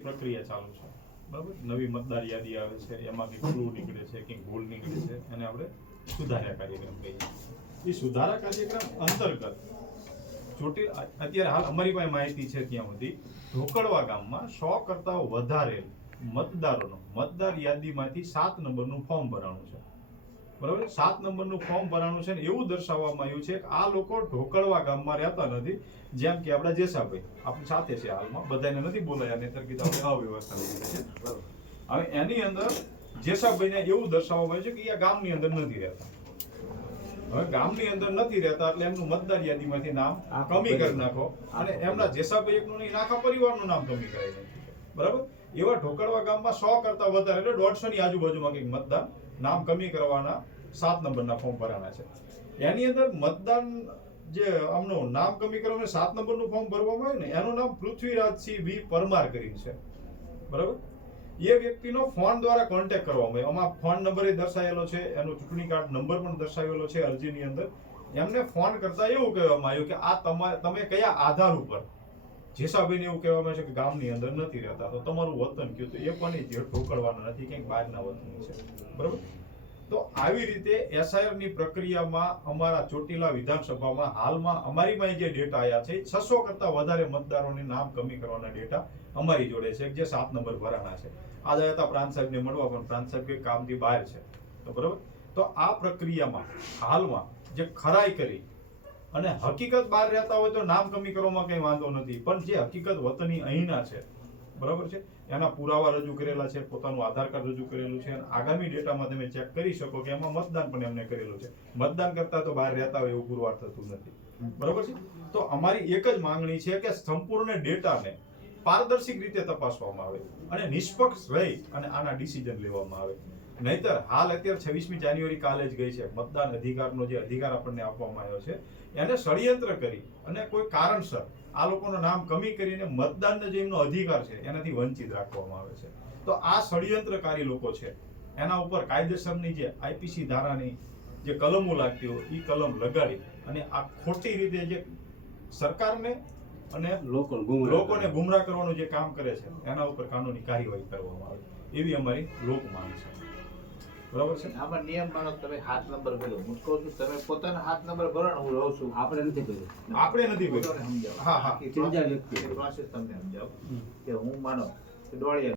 પ્રક્રિયા ચાલુ છે બરાબર. નવી મતદાર યાદી આવે છે, એમાં કંઈક ભૂલ નીકળે છે, કંઈક ભૂલ નીકળે છે, અને આપણે સુધારા કાર્યક્રમ કહીએ. એ સુધારા કાર્યક્રમ અંતર્ગત અત્યારે હાલ અમારી પાસે માહિતી છે ત્યાં સુધી ઢોકળવા ગામમાં 100 કરતા વધારે મતદારોનો મતદાર યાદીમાંથી 7 નંબરનું ફોર્મ ભરાણું છે બરાબર. 7 નંબરનું ફોર્મ ભરાણું છે ને એવું દર્શાવવામાં આવ્યું છે કે આ લોકો ઢોકળવા ગામમાં રહેતા નથી. જેમ કે આપણા જેસાભાઈ આપણી સાથે છે હાલમાં, બધાને નથી બોલાયા, નહીતર કીધું આપણે અવ્યવસ્થા થઈ છે બરાબર. હવે એની અંદર જેસાભાઈને એવું દર્શાવવામાં આવ્યું છે કે એ ગામની અંદર નથી રહેતા. હવે ગામની અંદર નથી રહેતા એટલે એમનું મતદાર યાદીમાંથી નામ કમી કરી નાખો, અને એમના જેસાભાઈ એકનું નહીં, આખા પરિવારનું નામ કમી કરાવી નાખ્યું બરાબર. એવા ઢોકળવા ગામમાં 100 કરતા વધારે એટલે 150 ની આજુબાજુમાં કંઈક મતદાન નામ કમી કરવાના 7 નંબરના ફોર્મ ભરાના છે. એની અંદર મતદાન જે આમનું નામ કમી કરવાનું 7 નંબરનું ફોર્મ ભરવામાં આવ્યું ને, એનું નામ પૃથ્વીરાજસિંહ વી પરમાર કરીને છે બરાબર. એ વ્યક્તિનો ફોન દ્વારા કોન્ટેક્ટ કરવામાં આવ્યો. આમાં ફોન નંબર દર્શાવેલો છે, એનો ચૂંટણી કાર્ડ નંબર પણ દર્શાવેલો છે અરજીની અંદર. એમને ફોન કરતા એવું કહેવામાં આવ્યું કે આ તમે કયા આધાર ઉપર, જેસાભાઈને એવું કહેવામાં આવે છે કે ગામની અંદર નથી રહેતા, તો તમારું વતન કયું, તો એ પણ જે ઢોકળવાના નથી, કંઈક બહારના વતની છે બરાબર. તો આવી રીતે એસઆઈઆર ની પ્રક્રિયામાં અમારા ચોટીલા વિધાનસભામાં હાલમાં અમારીમાં જે ડેટા આવ્યા છે 600 કરતા વધારે મતદારોને નામ કમી કરવાના ડેટા અમારી જોડે છે, જે 7 નંબર ભરાના છે. આજે હતા પ્રાંત સાહેબને મળવા, પણ પ્રાંત સાહેબ કંઈક કામથી બહાર છે તો બરાબર. તો આ પ્રક્રિયામાં હાલમાં જે ખરાઈ કરી અને હકીકત બહાર રહેતા હોય તો નામ કમી કરવામાં કંઈ વાંધો નથી, પણ જે હકીકત વતની અહીંના છે બરાબર છે, એના પુરાવા રજૂ કરેલા છે, પોતાનું આધાર કાર્ડ રજૂ કરેલું છે, અને આગામી ડેટામાં તમે ચેક કરી શકો કે એમાં મતદાન પણ એમને કરેલું છે. મતદાન કરતા તો બહાર રહેતા હોય એવું પુરવાર થતું નથી બરાબર છે. તો અમારી એક જ માંગણી છે કે સંપૂર્ણ ડેટાને પારદર્શક રીતે તપાસવામાં આવે અને નિષ્પક્ષ રહી અને આના ડિસિઝન લેવામાં આવે. નહીતર હાલ અત્યારે 26મી જાન્યુઆરી કાલે જ ગઈ છે, મતદાન અધિકારનો જે અધિકાર આપણને આપવામાં આવ્યો છે એને ષડયંત્ર કરી અને કોઈ કારણસર આ લોકોનું નામ કમી કરીને મતદાનનો જે એમનો અધિકાર છે એનાથી વંચિત રાખવામાં આવે છે. તો આ ષડયંત્રકારી લોકો છે એના ઉપર કાયદેસરની જે આઈપીસી ધારાની જે કલમો લાગતી હોય એ કલમ લગાડી અને આ ખોટી રીતે જે સરકારને અને લોકોને ગુમરાહ કરવાનું જે કામ કરે છે એના ઉપર કાનૂની કાર્યવાહી કરવામાં આવે એવી અમારી લોક માંગ છે બરાબર છે. આમાં નિયમ માનો તમે 7 નંબર ભર્યો, હું કહું છું તમે પોતાના 7 નંબર ભરો ને, હું રહું છું, આપણે નથી ભર્યો. સમજાવો. હા હા, પ્રોસેસ તમને સમજાવું કે હું માનો ડોળિયા